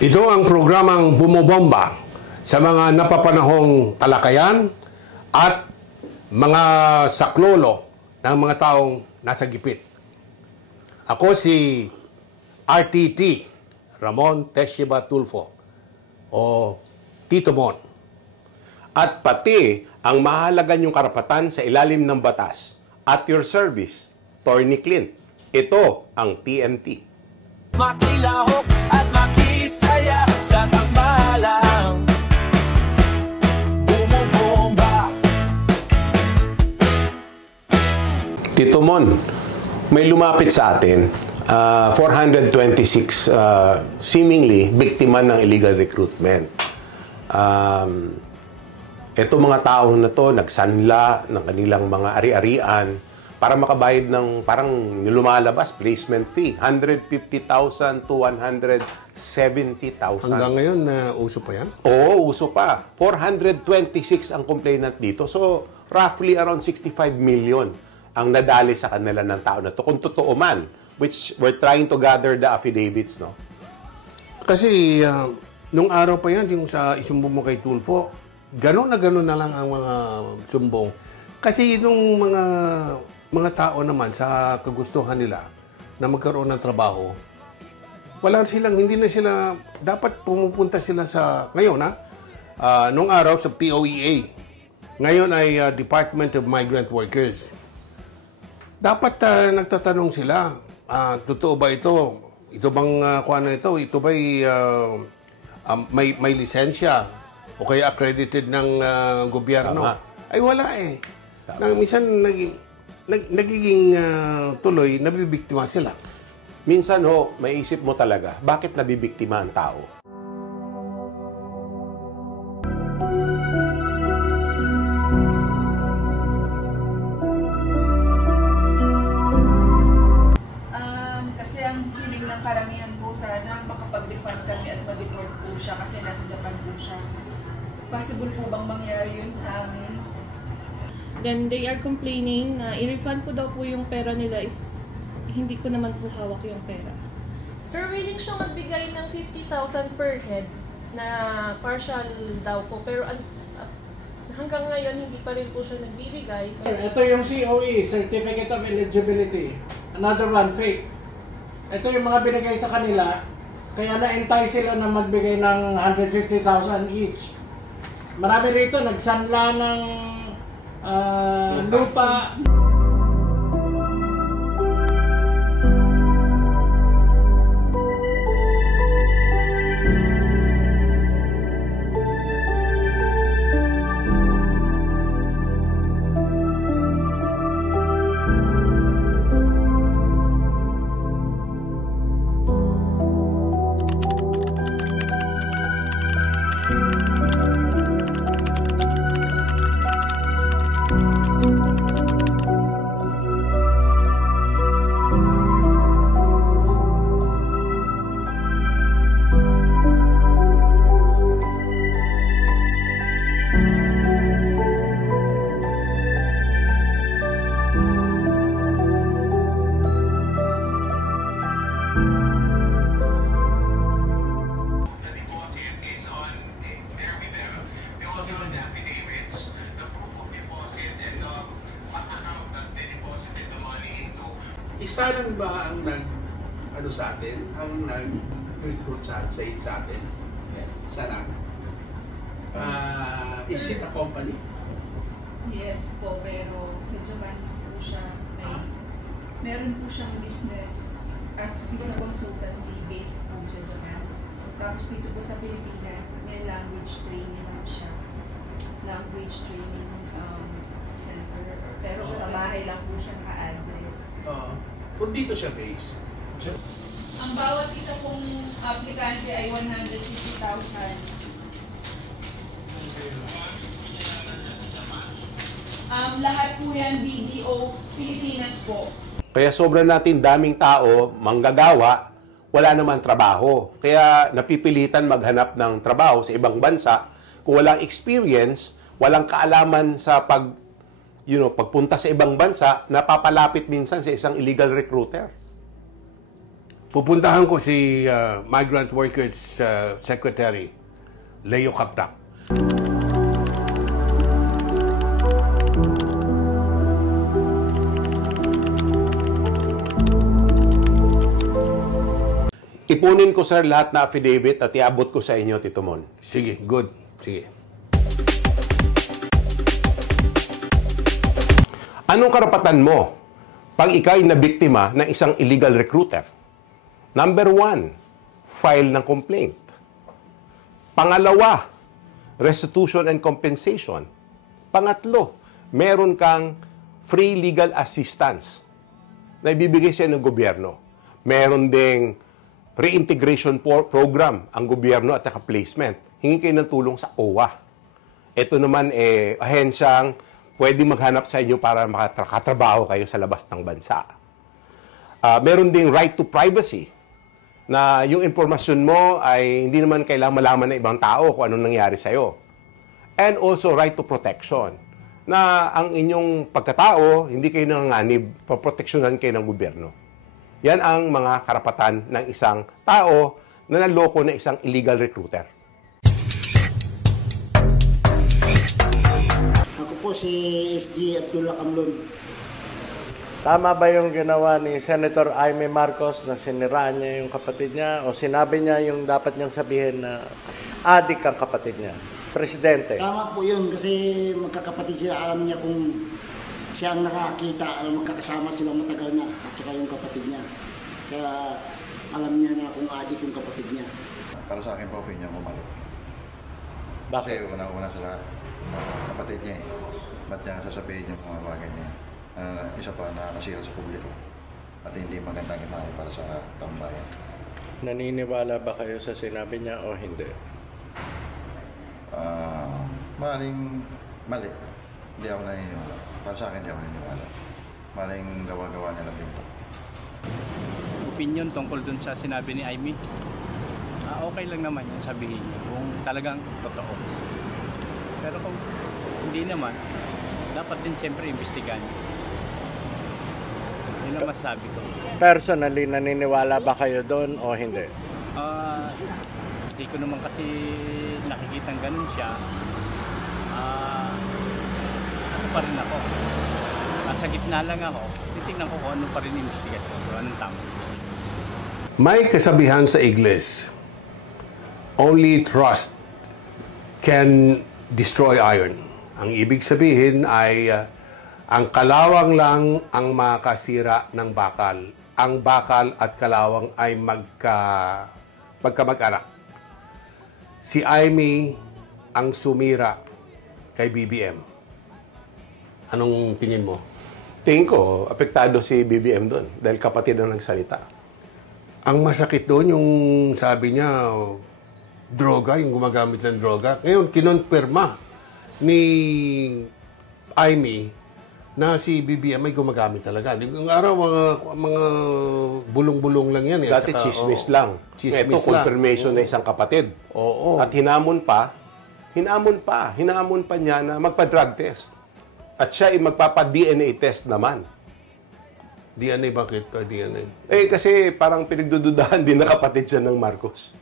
Ito ang programang bumobomba sa mga napapanahong talakayan at mga saklolo ng mga taong nasa gipit. Ako si RTT, Ramon Tesheba Tulfo, o Tito Mon. At pati ang mahalaga niyong karapatan sa ilalim ng batas. At your service, Torny Clint. Ito ang TNT. Makilahok at makisaya sa tambalang bumubomba. Tito Mon, may lumapit sa atin, 426 seemingly biktima ng illegal recruitment. Ito mga tao na to nagsanla ng kanilang mga ari-arian para makabayad ng parang lumalabas placement fee, 150,000 to 170,000. Hanggang ngayon, uso pa yan? Oo, uso pa. 426 ang complainant dito. So, roughly around 65 million ang nadali sa kanila ng tao na to. Kung totoo man, which we're trying to gather the affidavits, no? Kasi nung araw pa yan, yung sa isumbong mo kay Tulfo, gano'n na lang ang mga sumbong. Kasi nung mga tao naman sa kagustuhan nila na magkaroon ng trabaho, hindi na sila, dapat pumupunta sila sa, ngayon nung araw sa POEA, ngayon ay Department of Migrant Workers. Dapat nagtatanong sila, totoo ba ito? Ito bang kuha na ito? Ito ba'y may lisensya o kaya accredited ng gobyerno? Tama. Ay wala eh. Minsan nagiging tuloy, nabibiktima sila. Minsan ho, may isip mo talaga, bakit nabibiktima ang tao? Kasi ang hiling ng karamihan po sana makapag-refund kami at ma-deport po siya kasi nasa Japan po siya. Possible po bang mangyari yun sa amin? Then they are complaining na i-refund ko daw po yung pera nila is hindi ko naman po hawak yung pera. Sir, willing siya magbigay ng 50,000 per head na partial daw po pero hanggang ngayon hindi pa rin po siya nagbibigay. Ito yung COE, Certificate of Eligibility. Another one, fake. Ito yung mga binigay sa kanila, kaya na-entice sila na magbigay ng 150,000 each. Marami rito nagsanla ng lupa. Isa lang ba ang sa atin, ang nag-recruit sa atin? Sana. Is it a company? Yes po, pero sa Japan po siya. Meron po siyang business as a consultancy based po sa Japan. Tapos dito po sa Pilipinas, may language training lang siya. Language training center. Pero sa bahay lang po siya naka-address. Kung dito siya based? Ang bawat isa pong aplikante ay 150,000. Lahat po yan BDO Pilipinas po. Kaya sobrang natin daming tao, manggagawa, wala naman trabaho. Kaya napipilitan maghanap ng trabaho sa ibang bansa. Kung walang experience, walang kaalaman sa pagpunta sa ibang bansa, napapalapit minsan sa isang illegal recruiter. Pupuntahan ko si Migrant Workers Secretary Leo Captac. Ipunin ko, sir, lahat na affidavit at iabot ko sa inyo, Tito Mon. Sige, good. Sige. Anong karapatan mo pag ikaw'y nabiktima ng isang illegal recruiter? Number 1, file ng complaint. Pangalawa, restitution and compensation. Pangatlo, meron kang free legal assistance na ibibigay siya ng gobyerno. Meron ding reintegration program ang gobyerno at naka-placement. Hingi kayo ng tulong sa OWA. Ito naman ahensyang pwede maghanap sa inyo para makatrabaho kayo sa labas ng bansa. Meron ding right to privacy na yung impormasyon mo ay hindi naman kailangan malaman ng ibang tao kung anong nangyari sa'yo. And also right to protection na ang inyong pagkatao, hindi kayo nanganganib, paproteksyonan kayo ng gobyerno. Yan ang mga karapatan ng isang tao na naloko ng isang illegal recruiter. Ako po si SG Abdullah Kamlon. Tama ba yung ginawa ni Senator Amy Marcos na siniraan niya yung kapatid niya o sinabi niya yung dapat niyang sabihin na adik ang kapatid niya? Presidente. Tama po yun kasi magkakapatid sila, alam niya kung siya ang nakakita, magkakasama sila matagal na at saka yung kapatid niya. Kaya alam niya na kung adik yung kapatid niya. Para sa akin po, opinion ko mali. Bakit? Kasi una-una sa lahat, kapatid niya eh. Ba't niya sasabihin yung mga bagay niya? Isa pa na nasira sa publiko at hindi magandang imahe para sa taong bayan. Naniniwala ba kayo sa sinabi niya o hindi? Maring mali. Hindi ako naniniwala. Para sa akin, hindi ako naniniwala. Maring gawa-gawa niya lang dito. Opinion tungkol dun sa sinabi ni Amy, okay lang naman yung sabihin niya kung talagang totoo. Pero kung hindi naman, dapat din siyempre imbestigahan. Yun ang masasabi ko. Personally, naniniwala ba kayo doon o hindi? Hindi ko naman kasi nakikitang ganun siya. Ano pa rin ako? Nasa gitna lang ako. Titignan ko kung ano pa rin investigasyon o anong tama. May kasabihan sa Ingles, only trust can destroy iron. Ang ibig sabihin ay ang kalawang lang ang makasira ng bakal. Ang bakal at kalawang ay magkamag-anak. Si Amy ang sumira kay BBM. Anong tingin mo? Tingin ko, apektado si BBM doon dahil kapatid ang nagsalita. Ang masakit doon, yung sabi niya, droga, yung gumagamit ng droga. Ngayon, kinonfirma ni Amy na si BBM ay gumagamit talaga. Yung araw, mga bulong-bulong lang yan. Dati chismis lang. Chismis Ito, confirmation na isang kapatid. Oo. At hinamon pa niya na magpa-drug test. At siya ay magpapa-DNA test naman. DNA, bakit DNA? Kasi parang pinagdududahan din na kapatid siya ng Marcos.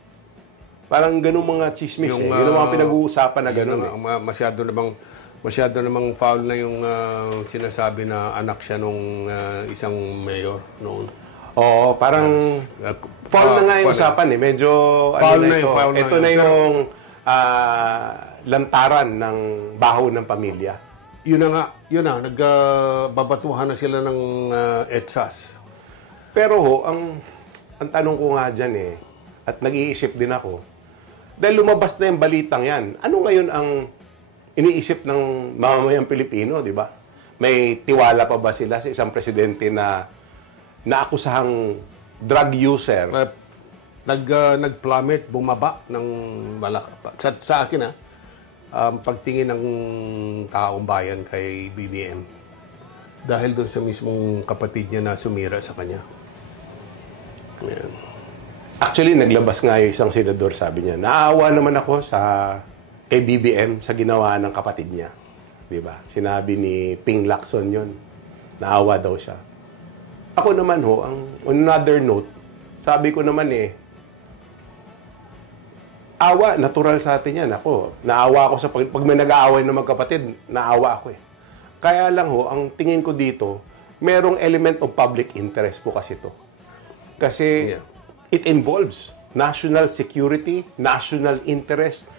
Parang ganung mga chismis yun ang mga pinag-uusapan na ganun Masyado namang foul na yung sinasabi na anak siya nung isang mayor noon. Oo, parang foul na nga yung usapan eh. Medyo foul na ito. Foul ito na yung lantaran ng baho ng pamilya. Yun na, nagbabatuhan na sila ng EDSAS. Pero ang tanong ko nga dyan at nag-iisip din ako, dahil lumabas na yung balitang yan, ano ngayon ang iniisip ng mamamayang Pilipino, di ba? May tiwala pa ba sila sa isang presidente na naakusahang drug user? Nag-plummet, bumaba ng malaki. Sa akin, pagtingin ng taong bayan kay BBM dahil doon sa mismong kapatid niya na sumira sa kanya. Ayan. Actually, naglabas nga yung isang senador, sabi niya, naawa naman ako kay BBM sa ginawa ng kapatid niya. Diba? Sinabi ni Ping Lacson yun. Naawa daw siya. Ako naman on another note, sabi ko naman awa, natural sa atin yan. Ako, naawa ako sa pag may nag-aaway ng magkapatid, naawa ako Kaya lang ang tingin ko dito, merong element of public interest po kasi to. Kasi it involves national security, national interest,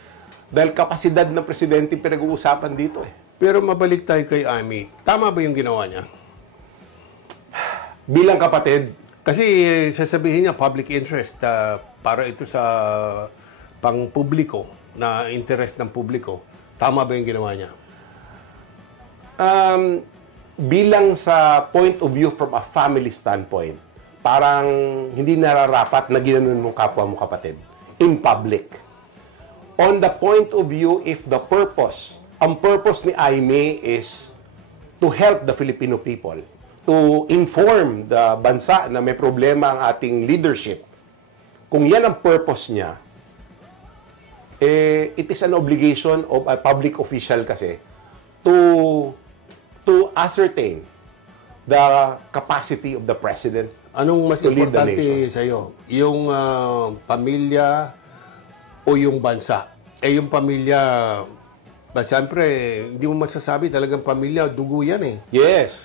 dahil kapasidad ng presidente pinag-uusapan dito Pero mabalik tayo kay Amy. Tama ba yung ginawa niya? Bilang kapatid, kasi sasabihin niya public interest para ito sa pang-publiko, na interest ng publiko. Tama ba yung ginawa niya? Bilang sa point of view from a family standpoint, parang hindi nararapat na ginanon mo kapwa mo kapatid in public. On the point of view, if the ang purpose ni Aimee is to help the Filipino people, to inform the bansa na may problema ang ating leadership. Kung yan ang purpose niya, it is an obligation of a public official kasi to ascertain the capacity of the president. Anong mas to lead the importante nation. sa iyo? Yung pamilya o yung bansa? Yung pamilya, siyempre, hindi mo masasabi talagang pamilya, dugo yan Yes.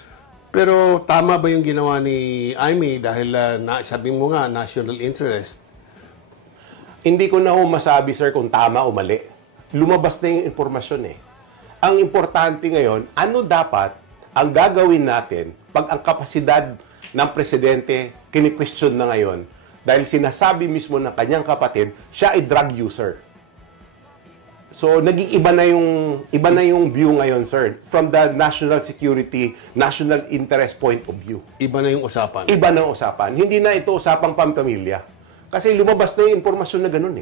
Pero tama ba yung ginawa ni Aimee dahil sabi mo nga, national interest? Hindi ko na masabi, sir, kung tama o mali. Lumabas na yung impormasyon Ang importante ngayon, ano dapat ang gagawin natin pag ang kapasidad ng presidente kini-question na ngayon dahil sinasabi mismo ng kanyang kapatid, siya ay drug user. So, naging iba na yung view ngayon, sir, from the national security, national interest point of view. Iba na yung usapan. Iba na yung usapan. Hindi na ito usapang pampamilya. Kasi lumabas na yung impormasyon na ganun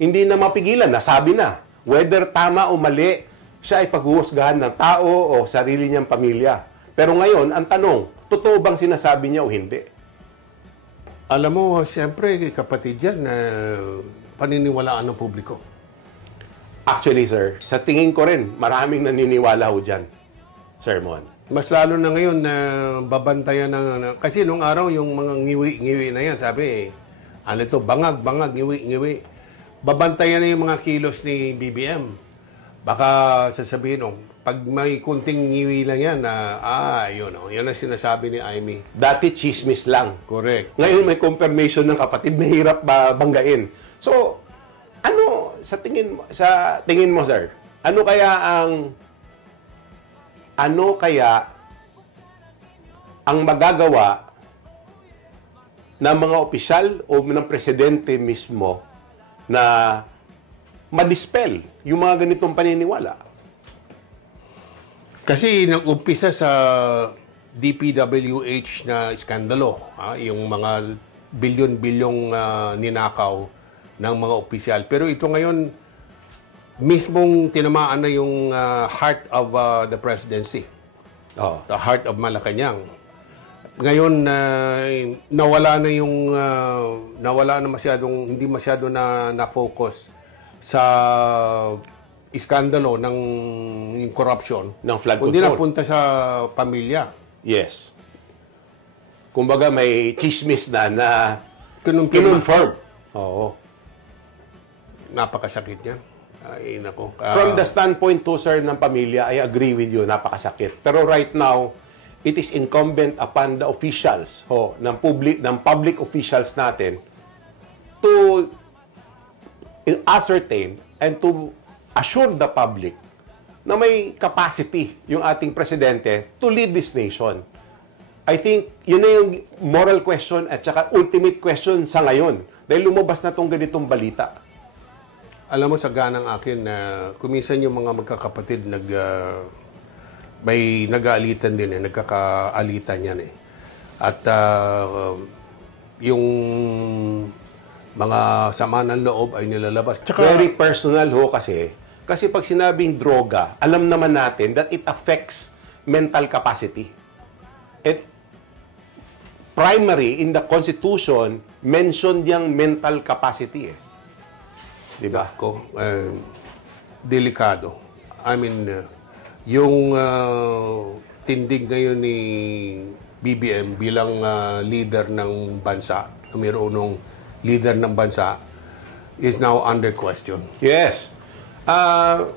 Hindi na mapigilan, nasabi na. Whether tama o mali, siya ay paghuhusgahan ng tao o sarili niyang pamilya. Pero ngayon, ang tanong, totoo bang sinasabi niya o hindi? Alam mo, siyempre, kapatid yan, paniniwalaan ng publiko. Actually, sir, sa tingin ko rin, maraming naniniwala ho dyan, Sir Mon. Mas lalo na ngayon na babantayan kasi nung araw yung mga ngiwi na yan, sabi, bangag, ngiwi. Babantayan na yung mga kilos ni BBM. Baka sasabihin, pag may kunting ngiwi lang yan, yun ang sinasabi ni Aimee. Dati chismis lang. Correct. Ngayon may confirmation ng kapatid, mahirap banggain. So, sa tingin mo, sir, ano kaya ang magagawa ng mga opisyal o ng presidente mismo na madispel yung mga ganitong paniniwala? Kasi nag-umpisa sa DPWH na iskandalo, yung mga bilyon-bilyong ninakaw ng mga opisyal. Pero ito ngayon, mismong tinamaan na yung heart of the presidency. The heart of Malacanang. Ngayon, nawala na masyadong, hindi masyado na-focus sa iskandalo ng corruption. Ng flood kundi control. napunta sa pamilya. Yes. Kumbaga may chismis na kinonfirm. Oo. Napakasakit niya. Ay, nako. From the standpoint to, sir, ng pamilya, I agree with you, napakasakit. Pero right now, it is incumbent upon the officials, ng public officials natin, to ascertain and to assure the public na may capacity yung ating presidente to lead this nation. I think yun na yung moral question at saka ultimate question sa ngayon. Dahil lumabas na tong ganitong balita. Alam mo, sa ganang akin na kuminsan yung mga magkakapatid may nag-aalitan din nagkakaalitan yan At yung mga sama ng loob ay nilalabas. Very personal kasi pag sinabing droga, alam naman natin that it affects mental capacity. And primary in the Constitution, mentioned yung mental capacity Diba? Delikado. I mean, yung tindig ngayon ni BBM bilang leader ng bansa, numero unong leader ng bansa, is now under question. Yes.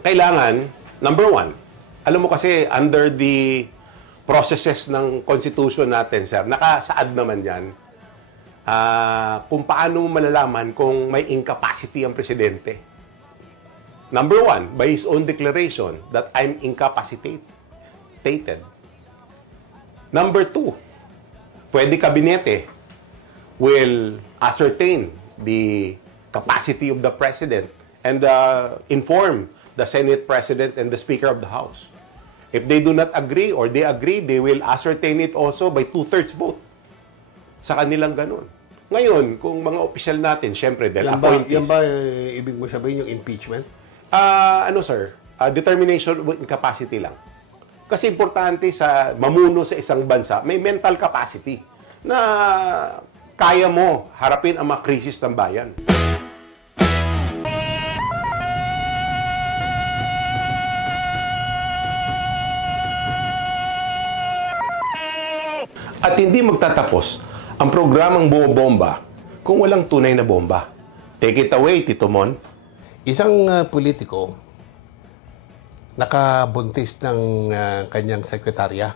Kailangan, number one, alam mo kasi under the processes ng constitution natin, sir, nakasaad naman yan kung paano mo malalaman kung may incapacity ang presidente. Number one, by his own declaration that I'm incapacitated. Number two, pwede kabinete will ascertain the capacity of the president and inform the Senate President and the Speaker of the House. If they do not agree or they agree, they will ascertain it also by 2/3 vote sa kanilang ganun. Ngayon, kung mga opisyal natin, syempre, dahil appointees. Yan ba ibig mo sabihin yung impeachment? Sir? Determination of incapacity lang. Kasi importante sa mamuno sa isang bansa, may mental capacity na kaya mo harapin ang mga krisis ng bayan. At hindi magtatapos ang programang Bumobomba kung walang tunay na bomba. Take it away, Tito Mon. Isang politiko nakabuntis ng kanyang sekretarya.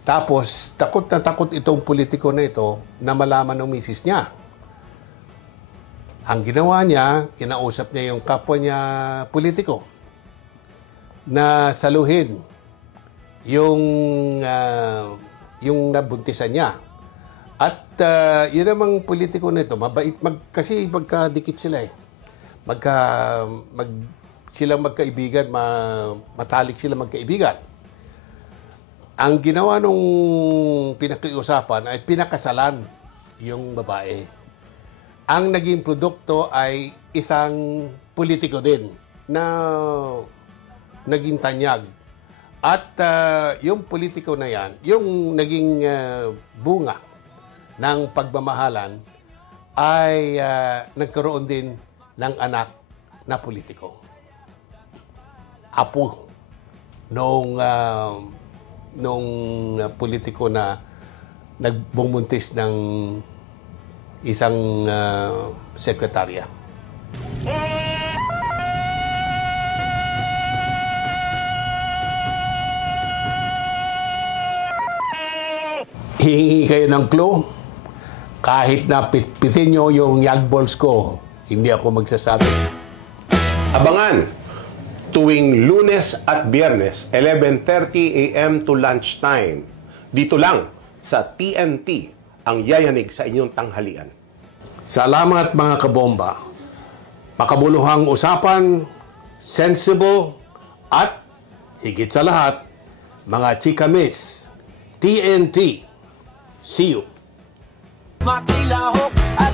Tapos, takot na takot itong politiko na ito na malaman ng misis niya. Ang ginawa niya, kinausap niya yung kapwa niya politiko na saluhin yung nabuntisan niya. At yun namang politiko na ito, mabait, kasi magkadikit sila eh. Silang magkaibigan, matalik sila magkaibigan. Ang ginawa nung pinakiusapan ay pinakasalan yung babae. Ang naging produkto ay isang politiko din na naging tanyag. At yung politiko na yan, yung naging bunga ng pagmamahalan ay nagkaroon din ng anak na politiko. Apo nung politiko na nagbuntis ng isang sekretarya. Hihingi kayo ng clue, kahit na pitpitin nyo yung yag balls ko, hindi ako magsasabi. Abangan tuwing Lunes at Biyernes, 11:30 a.m. to lunchtime. Dito lang sa TNT, ang yayanig sa inyong tanghalian. Salamat mga kabomba. Makabuluhang usapan, sensible, at higit sa lahat, mga chikamis. TNT. See you. Makilahok at